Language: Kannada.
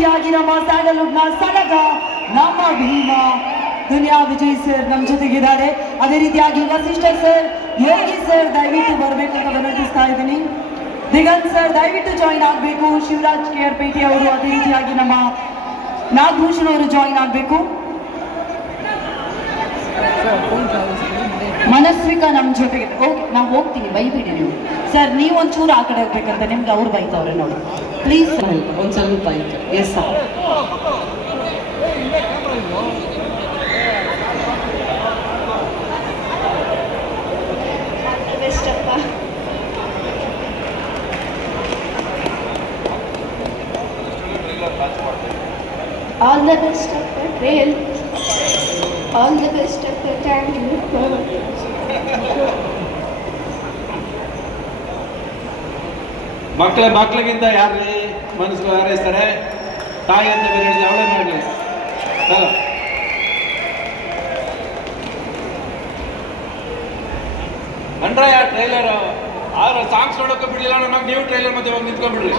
ರೀತಿಯಾಗಿ ನಮ್ಮ ಸ್ಯಾಂಡಲ್ವುಡ್ನ ಸಲಗ ನಮ್ಮ ಭೀಮ ದುನಿಯಾ ವಿಜಯ್ ಸರ್ ನಮ್ಮ ಜೊತೆಗಿದ್ದಾರೆ. ಅದೇ ರೀತಿಯಾಗಿ ವಸಿಷ್ಠ ಸರ್, ಯೋಗಿ ಸರ್ ದಯವಿಟ್ಟು ಬರಬೇಕು ಅಂತ ವಿನಂತಿಸ್ತಾ ಇದ್ದೀನಿ. ದಿಗಂತ್ ಸರ್ ದಯವಿಟ್ಟು ಜಾಯಿನ್ ಆಗಬೇಕು. ಶಿವರಾಜ್ KR ಪೇಟೆ ಅವರು, ಅದೇ ರೀತಿಯಾಗಿ ನಮ್ಮ ನಾಗಭೂಷಣ್ ಅವರು ಜಾಯಿನ್ ಆಗಬೇಕು. ಮನಸ್ವಿಕಾ ನಮ್ಮ ಜೊತೆಗೆ ಓಕೆ, ನಾವು ಹೋಗ್ತೀವಿ, ಬೈಬಿಡಿ ನೀವು ಸರ್. ನೀವು ಒಂಚೂರು ಆ ಕಡೆ ಹೋಗ್ಬೇಕಂತ ನಿಮ್ಗೆ ಅವ್ರು ಬೈತವ್ರೆ ನೋಡಿ, ಪ್ಲೀಸ್ ಒಂದು ಸ್ವಲ್ಪ ಆಯ್ತು. Yes sir. All the best of the trail. All the best of the thank you. ಮಕ್ಕಳಿಗಿಂತ ಯಾರಲ್ಲಿ ಮನಸ್ಸು ಹಾರೈಸ್ತಾರೆ, ತಾಯಿ ಅಂತ ಬೇರೆ ಹೇಳಿದ್ರೆ ಅವಳೇ ಮಾಡಲಿ. ಅಂಡ್ರ ಟ್ರೈಲರ್ ಆದ್ರೆ ಸಾಂಗ್ಸ್ ನೋಡೋಕೆ ಬಿಡಲಿಲ್ಲ, ನಮಗೆ ನೀವು ಟ್ರೈಲರ್ ಮತ್ತೆ ನಿಂತ್ಕೊಂಡ್ಬಿಡ್ರಿ.